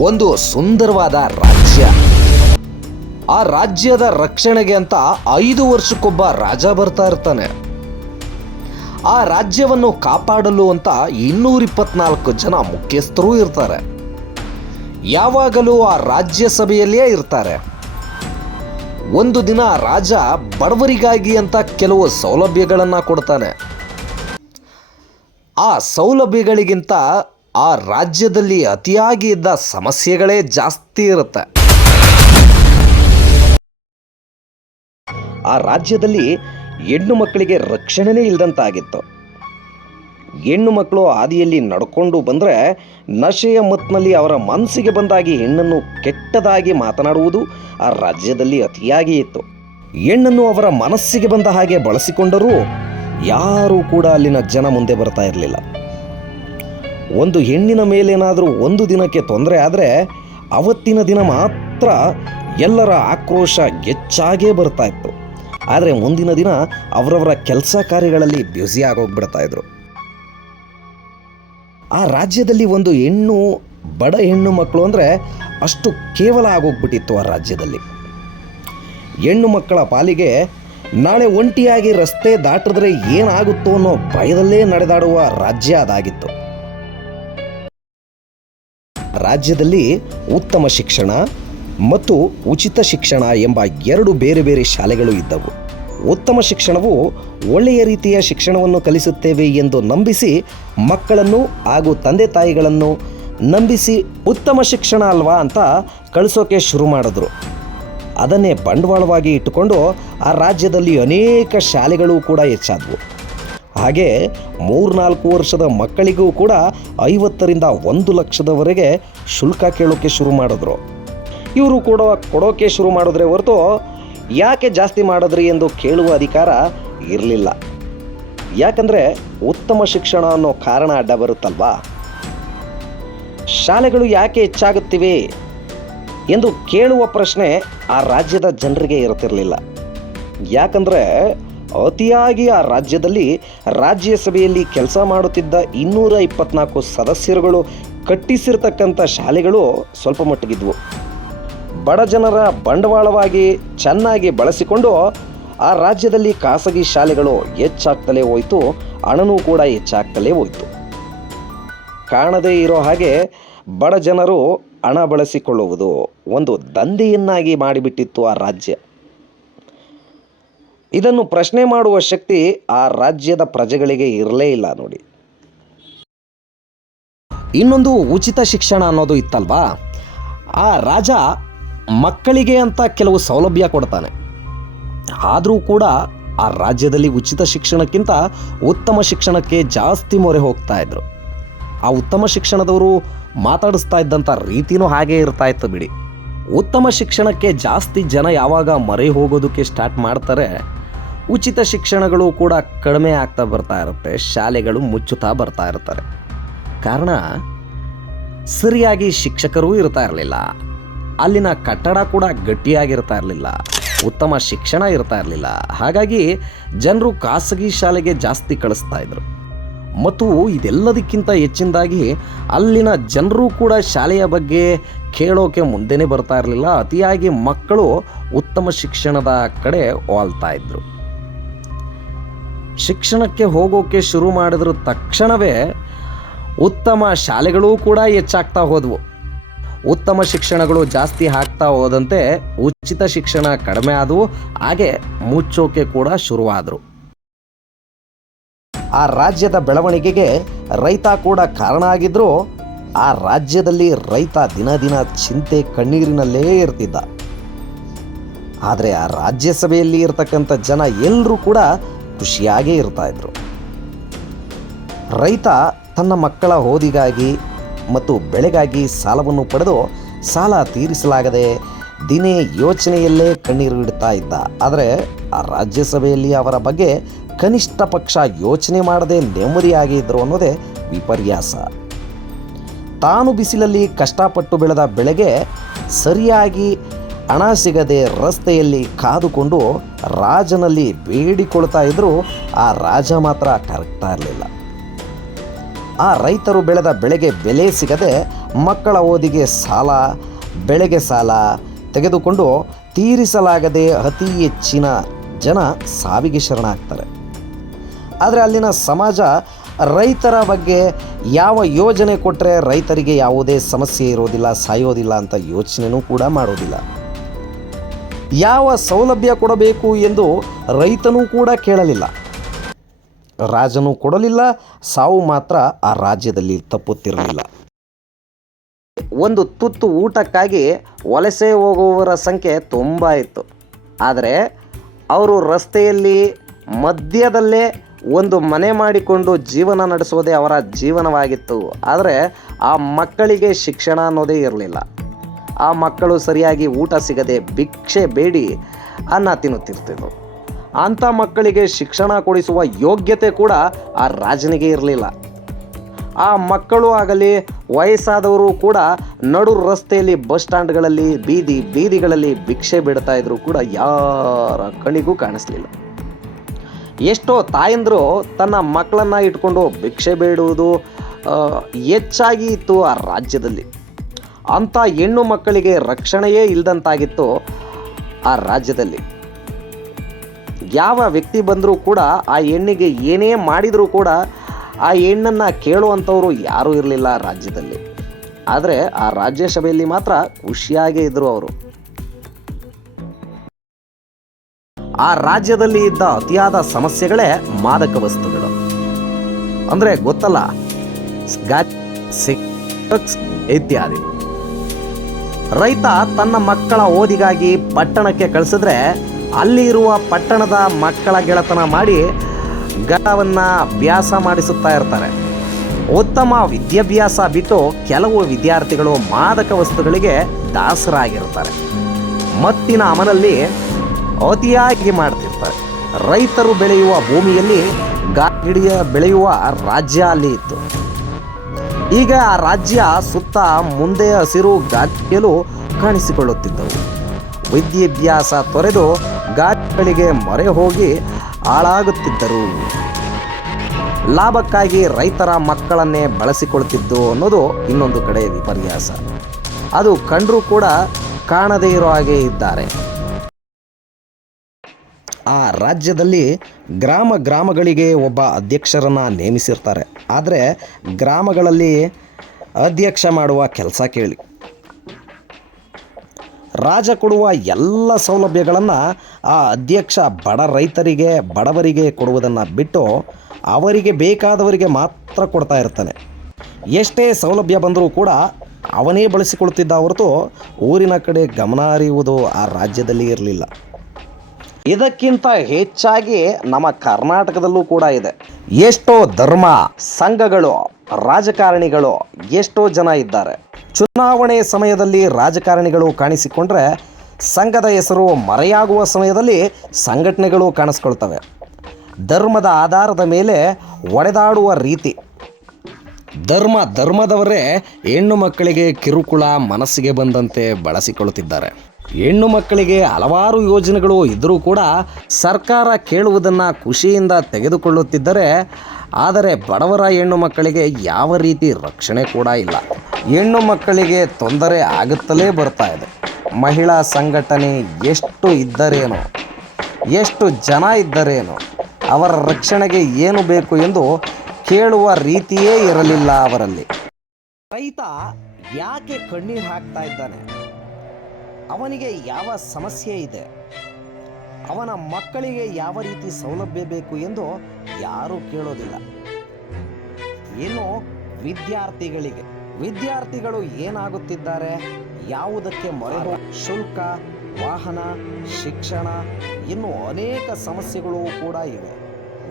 ಒಂದು ಸುಂದರವಾದ ರಾಜ್ಯ. ಆ ರಾಜ್ಯದ ರಕ್ಷಣೆಗೆ ಅಂತ 5 ವರ್ಷಕ್ಕೊಬ್ಬ ರಾಜ ಬರ್ತಾ ಇರ್ತಾನೆ. ಆ ರಾಜ್ಯವನ್ನು ಕಾಪಾಡಲು ಅಂತ 224 ಜನ ಮುಖ್ಯಸ್ಥರು ಇರ್ತಾರೆ. ಯಾವಾಗಲೂ ಆ ರಾಜ್ಯಸಭೆಯಲ್ಲಿಯೇ ಇರ್ತಾರೆ. ಒಂದು ದಿನ ರಾಜ ಬಡವರಿಗಾಗಿ ಅಂತ ಕೆಲವು ಸೌಲಭ್ಯಗಳನ್ನು ಕೊಡ್ತಾನೆ. ಆ ಸೌಲಭ್ಯಗಳಿಗಿಂತ ಆ ರಾಜ್ಯದಲ್ಲಿ ಅತಿಯಾಗಿ ಇದ್ದ ಸಮಸ್ಯೆಗಳೇ ಜಾಸ್ತಿ ಇರುತ್ತೆ. ಆ ರಾಜ್ಯದಲ್ಲಿ ಹೆಣ್ಣು ಮಕ್ಕಳಿಗೆ ರಕ್ಷಣೆನೇ ಇಲ್ಲದಂತಾಗಿತ್ತು. ಹೆಣ್ಣು ಮಕ್ಕಳು ಹಾದಿಯಲ್ಲಿ ನಡ್ಕೊಂಡು ಬಂದರೆ ನಶೆಯ ಮತ್ತಿನಲ್ಲಿ ಅವರ ಮನಸ್ಸಿಗೆ ಬಂದಾಗಿ ಹೆಣ್ಣನ್ನು ಕೆಟ್ಟದಾಗಿ ಮಾತನಾಡುವುದು ಆ ರಾಜ್ಯದಲ್ಲಿ ಅತಿಯಾಗಿ ಇತ್ತು. ಹೆಣ್ಣನ್ನು ಅವರ ಮನಸ್ಸಿಗೆ ಬಂದ ಹಾಗೆ ಬಳಸಿಕೊಂಡರೂ ಯಾರೂ ಕೂಡ ಅಲ್ಲಿನ ಜನ ಮುಂದೆ ಬರ್ತಾ ಇರಲಿಲ್ಲ. ಒಂದು ಹೆಣ್ಣಿನ ಮೇಲೇನಾದರೂ ಒಂದು ದಿನಕ್ಕೆ ತೊಂದರೆ ಆದರೆ ಅವತ್ತಿನ ದಿನ ಮಾತ್ರ ಎಲ್ಲರ ಆಕ್ರೋಶ ಹೆಚ್ಚಾಗೇ ಬರ್ತಾ ಇತ್ತು. ಆದರೆ ಮುಂದಿನ ದಿನ ಅವರವರ ಕೆಲಸ ಕಾರ್ಯಗಳಲ್ಲಿ ಬ್ಯುಸಿ ಆಗೋಗ್ಬಿಡ್ತಾ ಇದ್ರು. ಆ ರಾಜ್ಯದಲ್ಲಿ ಒಂದು ಬಡ ಹೆಣ್ಣು ಮಕ್ಕಳು ಅಂದರೆ ಅಷ್ಟು ಕೇವಲ ಆಗೋಗ್ಬಿಟ್ಟಿತ್ತು. ಆ ರಾಜ್ಯದಲ್ಲಿ ಹೆಣ್ಣು ಮಕ್ಕಳ ಪಾಲಿಗೆ ನಾಳೆ ಒಂಟಿಯಾಗಿ ರಸ್ತೆ ದಾಟಿದ್ರೆ ಏನಾಗುತ್ತೋ ಅನ್ನೋ ಭಯದಲ್ಲೇ ನಡೆದಾಡುವ ರಾಜ್ಯ ಅದಾಗಿತ್ತು. ರಾಜ್ಯದಲ್ಲಿ ಉತ್ತಮ ಶಿಕ್ಷಣ ಮತ್ತು ಉಚಿತ ಶಿಕ್ಷಣ ಎಂಬ 2 ಬೇರೆ ಬೇರೆ ಶಾಲೆಗಳು ಇದ್ದವು. ಉತ್ತಮ ಶಿಕ್ಷಣವು ಒಳ್ಳೆಯ ರೀತಿಯ ಶಿಕ್ಷಣವನ್ನು ಕಲಿಸುತ್ತೇವೆ ಎಂದು ನಂಬಿಸಿ ಮಕ್ಕಳನ್ನು ಹಾಗೂ ತಂದೆ ತಾಯಿಗಳನ್ನು ನಂಬಿಸಿ ಉತ್ತಮ ಶಿಕ್ಷಣ ಅಲ್ವಾ ಅಂತ ಕಳಿಸೋಕೆ ಶುರು ಮಾಡಿದ್ರು. ಅದನ್ನೇ ಬಂಡವಾಳವಾಗಿ ಇಟ್ಟುಕೊಂಡು ಆ ರಾಜ್ಯದಲ್ಲಿ ಅನೇಕ ಶಾಲೆಗಳು ಕೂಡ ಹೆಚ್ಚಾದವು. ಹಾಗೆ 3-4 ವರ್ಷದ ಮಕ್ಕಳಿಗೂ ಕೂಡ 50ರಿಂದ 1 ಲಕ್ಷದವರೆಗೆ ಶುಲ್ಕ ಕೇಳೋಕ್ಕೆ ಶುರು ಮಾಡಿದ್ರು. ಇವರು ಕೊಡೋಕೆ ಶುರು ಮಾಡಿದ್ರೆ ಹೊರತು ಯಾಕೆ ಜಾಸ್ತಿ ಮಾಡಿದ್ರಿ ಎಂದು ಕೇಳುವ ಅಧಿಕಾರ ಇರಲಿಲ್ಲ. ಯಾಕಂದರೆ ಉತ್ತಮ ಶಿಕ್ಷಣ ಅನ್ನೋ ಕಾರಣ ಅಡ್ಡ ಬರುತ್ತಲ್ವಾ. ಶಾಲೆಗಳು ಯಾಕೆ ಹೆಚ್ಚಾಗುತ್ತಿವೆ ಎಂದು ಕೇಳುವ ಪ್ರಶ್ನೆ ಆ ರಾಜ್ಯದ ಜನರಿಗೆ ಇರುತ್ತಿರಲಿಲ್ಲ. ಯಾಕಂದರೆ ಅತಿಯಾಗಿ ಆ ರಾಜ್ಯದಲ್ಲಿ ರಾಜ್ಯಸಭೆಯಲ್ಲಿ ಕೆಲಸ ಮಾಡುತ್ತಿದ್ದ 224 ಸದಸ್ಯರುಗಳು ಕಟ್ಟಿಸಿರ್ತಕ್ಕಂಥ ಶಾಲೆಗಳು ಸ್ವಲ್ಪ ಮಟ್ಟಿಗಿದ್ವು. ಬಡ ಜನರ ಬಂಡವಾಳವಾಗಿ ಚೆನ್ನಾಗಿ ಬಳಸಿಕೊಂಡು ಆ ರಾಜ್ಯದಲ್ಲಿ ಖಾಸಗಿ ಶಾಲೆಗಳು ಹೆಚ್ಚಾಗ್ತಲೇ ಹೋಯಿತು. ಹಣನೂ ಕೂಡ ಹೆಚ್ಚಾಗ್ತಲೇ ಹೋಯಿತು. ಕಾಣದೇ ಇರೋ ಹಾಗೆ ಬಡ ಜನರು ಹಣ ಬಳಸಿಕೊಳ್ಳುವುದು ಒಂದು ದಂಧೆಯನ್ನಾಗಿ ಮಾಡಿಬಿಟ್ಟಿತ್ತು ಆ ರಾಜ್ಯ. ಇದನ್ನು ಪ್ರಶ್ನೆ ಮಾಡುವ ಶಕ್ತಿ ಆ ರಾಜ್ಯದ ಪ್ರಜೆಗಳಿಗೆ ಇರಲೇ ಇಲ್ಲ ನೋಡಿ. ಇನ್ನೊಂದು ಉಚಿತ ಶಿಕ್ಷಣ ಅನ್ನೋದು ಇತ್ತಲ್ವಾ. ಆ ರಾಜ ಮಕ್ಕಳಿಗೆ ಅಂತ ಕೆಲವು ಸೌಲಭ್ಯ ಕೊಡ್ತಾನೆ. ಆದರೂ ಕೂಡ ಆ ರಾಜ್ಯದಲ್ಲಿ ಉಚಿತ ಶಿಕ್ಷಣಕ್ಕಿಂತ ಉತ್ತಮ ಶಿಕ್ಷಣಕ್ಕೆ ಜಾಸ್ತಿ ಮೊರೆ ಹೋಗ್ತಾ ಇದ್ರು. ಆ ಉತ್ತಮ ಶಿಕ್ಷಣದವರು ಮಾತಾಡಿಸ್ತಾ ಇದ್ದಂಥ ರೀತಿನೂ ಹಾಗೆ ಇರ್ತಾ ಇತ್ತು ಬಿಡಿ. ಉತ್ತಮ ಶಿಕ್ಷಣಕ್ಕೆ ಜಾಸ್ತಿ ಜನ ಯಾವಾಗ ಮೊರೆ ಹೋಗೋದಕ್ಕೆ ಸ್ಟಾರ್ಟ್ ಮಾಡ್ತಾರೆ, ಉಚಿತ ಶಿಕ್ಷಣಗಳು ಕೂಡ ಕಡಿಮೆ ಆಗ್ತಾ ಬರ್ತಾ ಇರುತ್ತೆ. ಶಾಲೆಗಳು ಮುಚ್ಚುತ್ತಾ ಬರ್ತಾ ಇರ್ತಾರೆ. ಕಾರಣ ಸರಿಯಾಗಿ ಶಿಕ್ಷಕರೂ ಇರ್ತಾ ಇರಲಿಲ್ಲ. ಅಲ್ಲಿನ ಕಟ್ಟಡ ಕೂಡ ಗಟ್ಟಿಯಾಗಿರ್ತಾ ಇರಲಿಲ್ಲ. ಉತ್ತಮ ಶಿಕ್ಷಣ ಇರ್ತಾ ಇರಲಿಲ್ಲ. ಹಾಗಾಗಿ ಜನರು ಖಾಸಗಿ ಶಾಲೆಗೆ ಜಾಸ್ತಿ ಕಳಿಸ್ತಾ ಇದ್ರು. ಮತ್ತು ಇದೆಲ್ಲದಕ್ಕಿಂತ ಹೆಚ್ಚಿನದಾಗಿ ಅಲ್ಲಿನ ಜನರು ಕೂಡ ಶಾಲೆಯ ಬಗ್ಗೆ ಕೇಳೋಕೆ ಮುಂದೆನೇ ಬರ್ತಾ ಇರಲಿಲ್ಲ. ಅತಿಯಾಗಿ ಮಕ್ಕಳು ಉತ್ತಮ ಶಿಕ್ಷಣದ ಕಡೆ ವಾಲ್ತಾ ಇದ್ರು. ಶಿಕ್ಷಣಕ್ಕೆ ಹೋಗೋಕೆ ಶುರು ಮಾಡಿದ್ರ ತಕ್ಷಣವೇ ಉತ್ತಮ ಶಾಲೆಗಳೂ ಕೂಡ ಹೆಚ್ಚಾಗ್ತಾ ಹೋದವು. ಉತ್ತಮ ಶಿಕ್ಷಣಗಳು ಜಾಸ್ತಿ ಆಗ್ತಾ ಹೋದಂತೆ ಉಚಿತ ಶಿಕ್ಷಣ ಕಡಿಮೆ ಆದವು. ಹಾಗೆ ಮುಚ್ಚೋಕೆ ಕೂಡ ಶುರುವಾದರು. ಆ ರಾಜ್ಯದ ಬೆಳವಣಿಗೆಗೆ ರೈತ ಕೂಡ ಕಾರಣ ಆಗಿದ್ದರೂ ಆ ರಾಜ್ಯದಲ್ಲಿ ರೈತ ದಿನ ದಿನ ಚಿಂತೆ ಕಣ್ಣೀರಿನಲ್ಲೇ ಇರ್ತಿದ್ದ. ಆದರೆ ಆ ರಾಜ್ಯಸಭೆಯಲ್ಲಿ ಇರ್ತಕ್ಕಂಥ ಜನ ಎಲ್ಲರೂ ಕೂಡ ಖುಷಿಯಾಗೇ ಇರ್ತಾ ಇದ್ರು. ರೈತ ತನ್ನ ಮಕ್ಕಳ ಓದಿಗಾಗಿ ಮತ್ತು ಬೆಳೆಗಾಗಿ ಸಾಲವನ್ನು ಪಡೆದು ಸಾಲ ತೀರಿಸಲಾಗದೆ ದಿನೇ ಯೋಚನೆಯಲ್ಲೇ ಕಣ್ಣೀರು ಇಡ್ತಾ ಇದ್ದ. ಆದರೆ ಆ ರಾಜ್ಯಸಭೆಯಲ್ಲಿ ಅವರ ಬಗ್ಗೆ ಕನಿಷ್ಠ ಪಕ್ಷ ಯೋಚನೆ ಮಾಡದೆ ನೆಮ್ಮದಿಯಾಗಿದ್ದರು ಅನ್ನೋದೇ ವಿಪರ್ಯಾಸ. ತಾನು ಬಿಸಿಲಲ್ಲಿ ಕಷ್ಟಪಟ್ಟು ಬೆಳೆದ ಬೆಳೆಗೆ ಸರಿಯಾಗಿ ಹಣ ಸಿಗದೆ ರಸ್ತೆಯಲ್ಲಿ ಕಾದುಕೊಂಡು ರಾಜನಲ್ಲಿ ಬೇಡಿಕೊಳ್ತಾ ಇದ್ದರೂ ಆ ರಾಜ ಮಾತ್ರ ಕರಗ್ತಾ ಇರಲಿಲ್ಲ. ಆ ರೈತರು ಬೆಳೆದ ಬೆಳೆಗೆ ಬೆಲೆ ಸಿಗದೆ ಮಕ್ಕಳ ಓದಿಗೆ ಸಾಲ, ಬೆಳೆಗೆ ಸಾಲ ತೆಗೆದುಕೊಂಡು ತೀರಿಸಲಾಗದೆ ಅತಿ ಹೆಚ್ಚಿನ ಜನ ಸಾವಿಗೆ ಶರಣಾಗ್ತಾರೆ. ಆದರೆ ಅಲ್ಲಿನ ಸಮಾಜ ರೈತರ ಬಗ್ಗೆ ಯಾವ ಯೋಜನೆ ಕೊಟ್ಟರೆ ರೈತರಿಗೆ ಯಾವುದೇ ಸಮಸ್ಯೆ ಇರೋದಿಲ್ಲ, ಸಾಯೋದಿಲ್ಲ ಅಂತ ಯೋಚನೆಯೂ ಕೂಡ ಮಾಡೋದಿಲ್ಲ. ಯಾವ ಸೌಲಭ್ಯ ಕೊಡಬೇಕು ಎಂದು ರೈತನೂ ಕೂಡ ಕೇಳಲಿಲ್ಲ. ರಾಜನೂ ಕೊಡಲಿಲ್ಲ, ಸಾವು ಮಾತ್ರ ಆ ರಾಜ್ಯದಲ್ಲಿ ತಪ್ಪುತ್ತಿರಲಿಲ್ಲ. ಒಂದು ತುತ್ತು ಊಟಕ್ಕಾಗಿ ವಲಸೆ ಹೋಗುವವರ ಸಂಖ್ಯೆ ತುಂಬ ಇತ್ತು. ಆದರೆ ಅವರು ರಸ್ತೆಯಲ್ಲಿ ಮಧ್ಯದಲ್ಲೇ ಒಂದು ಮನೆ ಮಾಡಿಕೊಂಡು ಜೀವನ ನಡೆಸೋದೇ ಅವರ ಜೀವನವಾಗಿತ್ತು. ಆದರೆ ಆ ಮಕ್ಕಳಿಗೆ ಶಿಕ್ಷಣ ಅನ್ನೋದೇ ಇರಲಿಲ್ಲ. ಆ ಮಕ್ಕಳು ಸರಿಯಾಗಿ ಊಟ ಸಿಗದೆ ಭಿಕ್ಷೆ ಬೇಡಿ ಅನ್ನ ತಿನ್ನುತ್ತಿರ್ತಿದ್ರು. ಅಂಥ ಮಕ್ಕಳಿಗೆ ಶಿಕ್ಷಣ ಕೊಡಿಸುವ ಯೋಗ್ಯತೆ ಕೂಡ ಆ ರಾಜನಿಗೆ ಇರಲಿಲ್ಲ. ಆ ಮಕ್ಕಳು ಆಗಲಿ ವಯಸ್ಸಾದವರು ಕೂಡ ನಡು ರಸ್ತೆಯಲ್ಲಿ, ಬಸ್ ಸ್ಟ್ಯಾಂಡ್ಗಳಲ್ಲಿ, ಬೀದಿಗಳಲ್ಲಿ ಭಿಕ್ಷೆ ಬಿಡ್ತಾ ಇದ್ರು ಕೂಡ ಯಾರ ಕಣ್ಣಿಗೂ ಕಾಣಿಸ್ಲಿಲ್ಲ. ಎಷ್ಟೋ ತಾಯಂದರು ತನ್ನ ಮಕ್ಕಳನ್ನು ಇಟ್ಕೊಂಡು ಭಿಕ್ಷೆ ಬೇಡುವುದು ಹೆಚ್ಚಾಗಿ ಇತ್ತು ಆ ರಾಜ್ಯದಲ್ಲಿ. ಅಂಥ ಹೆಣ್ಣು ಮಕ್ಕಳಿಗೆ ರಕ್ಷಣೆಯೇ ಇಲ್ಲದಂತಾಗಿತ್ತು ಆ ರಾಜ್ಯದಲ್ಲಿ. ಯಾವ ವ್ಯಕ್ತಿ ಬಂದರೂ ಕೂಡ ಆ ಹೆಣ್ಣಿಗೆ ಏನೇ ಮಾಡಿದರೂ ಕೂಡ ಆ ಹೆಣ್ಣನ್ನು ಕೇಳುವಂಥವ್ರು ಯಾರೂ ಇರಲಿಲ್ಲ ಆ ರಾಜ್ಯದಲ್ಲಿ. ಆದರೆ ಆ ರಾಜ್ಯಸಭೆಯಲ್ಲಿ ಮಾತ್ರ ಖುಷಿಯಾಗೇ ಇದ್ದರು ಅವರು. ಆ ರಾಜ್ಯದಲ್ಲಿ ಇದ್ದ ಅತಿಯಾದ ಸಮಸ್ಯೆಗಳೇ ಮಾದಕ ವಸ್ತುಗಳು. ಅಂದರೆ ಗೊತ್ತಲ್ಲ, ಇತ್ಯಾದಿ. ರೈತ ತನ್ನ ಮಕ್ಕಳ ಓದಿಗಾಗಿ ಪಟ್ಟಣಕ್ಕೆ ಕಳಿಸಿದ್ರೆ ಅಲ್ಲಿ ಇರುವ ಪಟ್ಟಣದ ಮಕ್ಕಳ ಗೆಳತನ ಮಾಡಿ ಗಣವನ್ನು ಅಭ್ಯಾಸ ಮಾಡಿಸುತ್ತಾ ಇರ್ತಾರೆ. ಉತ್ತಮ ವಿದ್ಯಾಭ್ಯಾಸ ಬಿಟ್ಟು ಕೆಲವು ವಿದ್ಯಾರ್ಥಿಗಳು ಮಾದಕ ವಸ್ತುಗಳಿಗೆ ದಾಸರಾಗಿರ್ತಾರೆ. ಮತ್ತಿನ ಅಮಲಲ್ಲಿ ಅತಿಯಾಗಿ ಮಾಡ್ತಿರ್ತಾರೆ. ರೈತರು ಬೆಳೆಯುವ ಭೂಮಿಯಲ್ಲಿ ಗಿಡ ಬೆಳೆಯುವ ರಾಜ್ಯ ಅಲ್ಲಿ ಇತ್ತು. ಈಗ ಆ ರಾಜ್ಯ ಸುತ್ತ ಮುಂದೆ ಹಸಿರು ಗಾಡಿಗಳು ಕಾಣಿಸಿಕೊಳ್ಳುತ್ತಿದ್ದವು. ವಿದ್ಯಾಭ್ಯಾಸ ತೊರೆದು ಗಾಡಿಗಳಿಗೆ ಮೊರೆ ಹೋಗಿ ಹಾಳಾಗುತ್ತಿದ್ದರು. ಲಾಭಕ್ಕಾಗಿ ರೈತರ ಮಕ್ಕಳನ್ನೇ ಬಳಸಿಕೊಳ್ತಿದ್ದು ಅನ್ನೋದು ಇನ್ನೊಂದು ಕಡೆ ವಿಪರ್ಯಾಸ. ಅದು ಕಂಡರೂ ಕೂಡ ಕಾಣದೇ ಇರೋ ಹಾಗೆ ಇದ್ದಾರೆ. ಆ ರಾಜ್ಯದಲ್ಲಿ ಗ್ರಾಮಗಳಿಗೆ ಒಬ್ಬ ಅಧ್ಯಕ್ಷರನ್ನು ನೇಮಿಸಿರ್ತಾರೆ. ಆದರೆ ಗ್ರಾಮಗಳಲ್ಲಿ ಅಧ್ಯಕ್ಷ ಮಾಡುವ ಕೆಲಸ ಕೇಳಿ, ರಾಜ ಕೊಡುವ ಎಲ್ಲ ಸೌಲಭ್ಯಗಳನ್ನು ಆ ಅಧ್ಯಕ್ಷ ಬಡವರಿಗೆ ಕೊಡುವುದನ್ನು ಬಿಟ್ಟು ಅವರಿಗೆ ಬೇಕಾದವರಿಗೆ ಮಾತ್ರ ಕೊಡ್ತಾ ಇರ್ತಾನೆ. ಎಷ್ಟೇ ಸೌಲಭ್ಯ ಬಂದರೂ ಕೂಡ ಅವನೇ ಬಳಸಿಕೊಳ್ತಿದ್ದ ಹೊರತು ಊರಿನ ಕಡೆ ಗಮನ ಹರಿಯುವುದು ಆ ರಾಜ್ಯದಲ್ಲಿ ಇರಲಿಲ್ಲ. ಇದಕ್ಕಿಂತ ಹೆಚ್ಚಾಗಿ ನಮ್ಮ ಕರ್ನಾಟಕದಲ್ಲೂ ಕೂಡ ಇದೆ. ಎಷ್ಟೋ ಧರ್ಮ ಸಂಘಗಳು, ರಾಜಕಾರಣಿಗಳು ಎಷ್ಟೋ ಜನ ಇದ್ದಾರೆ. ಚುನಾವಣೆ ಸಮಯದಲ್ಲಿ ರಾಜಕಾರಣಿಗಳು ಕಾಣಿಸಿಕೊಂಡ್ರೆ ಸಂಘದ ಹೆಸರು ಮರೆಯಾಗುವ ಸಮಯದಲ್ಲಿ ಸಂಘಟನೆಗಳು ಕಾಣಿಸ್ಕೊಳ್ತವೆ. ಧರ್ಮದ ಆಧಾರದ ಮೇಲೆ ಒಡೆದಾಡುವ ರೀತಿ. ಧರ್ಮದವರೇ ಹೆಣ್ಣು ಮಕ್ಕಳಿಗೆ ಕಿರುಕುಳ ಮನಸ್ಸಿಗೆ ಬಂದಂತೆ ಬಳಸಿಕೊಳ್ಳುತ್ತಿದ್ದಾರೆ. ಹೆಣ್ಣು ಮಕ್ಕಳಿಗೆ ಹಲವಾರು ಯೋಜನೆಗಳು ಇದ್ದರೂ ಕೂಡ ಸರ್ಕಾರ ಕೇಳುವುದನ್ನು ಖುಷಿಯಿಂದ ತೆಗೆದುಕೊಳ್ಳುತ್ತಿದ್ದರೆ, ಆದರೆ ಬಡವರ ಹೆಣ್ಣು ಮಕ್ಕಳಿಗೆ ಯಾವ ರೀತಿ ರಕ್ಷಣೆ ಕೂಡ ಇಲ್ಲ. ಹೆಣ್ಣು ಮಕ್ಕಳಿಗೆ ತೊಂದರೆ ಆಗುತ್ತಲೇ ಬರ್ತಾ ಇದೆ. ಮಹಿಳಾ ಸಂಘಟನೆ ಎಷ್ಟು ಇದ್ದರೇನೋ, ಎಷ್ಟು ಜನ ಇದ್ದರೇನೋ, ಅವರ ರಕ್ಷಣೆಗೆ ಏನು ಬೇಕು ಎಂದು ಕೇಳುವ ರೀತಿಯೇ ಇರಲಿಲ್ಲ ಅವರಲ್ಲಿ. ರೈತ ಯಾಕೆ ಕಣ್ಣೀರು ಹಾಕ್ತಾ ಇದ್ದಾನೆ? ಅವನಿಗೆ ಯಾವ ಸಮಸ್ಯೆ ಇದೆ? ಅವನ ಮಕ್ಕಳಿಗೆ ಯಾವ ರೀತಿ ಸೌಲಭ್ಯ ಬೇಕು ಎಂದು ಯಾರೂ ಕೇಳೋದಿಲ್ಲ. ಏನು ವಿದ್ಯಾರ್ಥಿಗಳು ಏನಾಗುತ್ತಿದ್ದಾರೆ? ಯಾವುದಕ್ಕೆ ಮೊರೆ ಶುಲ್ಕ, ವಾಹನ, ಶಿಕ್ಷಣ, ಇನ್ನು ಅನೇಕ ಸಮಸ್ಯೆಗಳು ಕೂಡ ಇವೆ.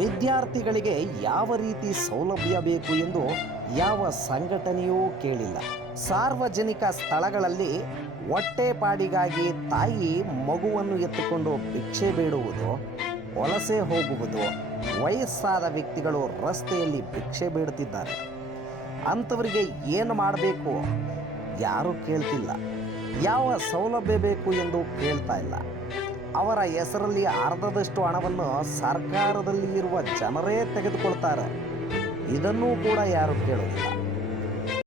ವಿದ್ಯಾರ್ಥಿಗಳಿಗೆ ಯಾವ ರೀತಿ ಸೌಲಭ್ಯ ಬೇಕು ಎಂದು ಯಾವ ಸಂಘಟನೆಯೂ ಕೇಳಿಲ್ಲ. ಸಾರ್ವಜನಿಕ ಸ್ಥಳಗಳಲ್ಲಿ ಹೊಟ್ಟೆಪಾಡಿಗಾಗಿ ತಾಯಿ ಮಗುವನ್ನು ಎತ್ತುಕೊಂಡು ಭಿಕ್ಷೆ ಬೇಡುವುದು, ವಲಸೆ ಹೋಗುವುದು, ವಯಸ್ಸಾದ ವ್ಯಕ್ತಿಗಳು ರಸ್ತೆಯಲ್ಲಿ ಭಿಕ್ಷೆ ಬೇಡುತ್ತಿದ್ದಾರೆ. ಅಂಥವರಿಗೆ ಏನು ಮಾಡಬೇಕು ಯಾರೂ ಕೇಳ್ತಿಲ್ಲ. ಯಾವ ಸೌಲಭ್ಯ ಬೇಕು ಎಂದು ಕೇಳ್ತಾ ಇಲ್ಲ. ಅವರ ಹೆಸರಲ್ಲಿ ಅರ್ಧದಷ್ಟು ಹಣವನ್ನು ಸರ್ಕಾರದಲ್ಲಿ ಇರುವ ಜನರೇ ತೆಗೆದುಕೊಳ್ತಾರೆ. ಇದನ್ನೂ ಕೂಡ ಯಾರೂ ಕೇಳೋದಿಲ್ಲ.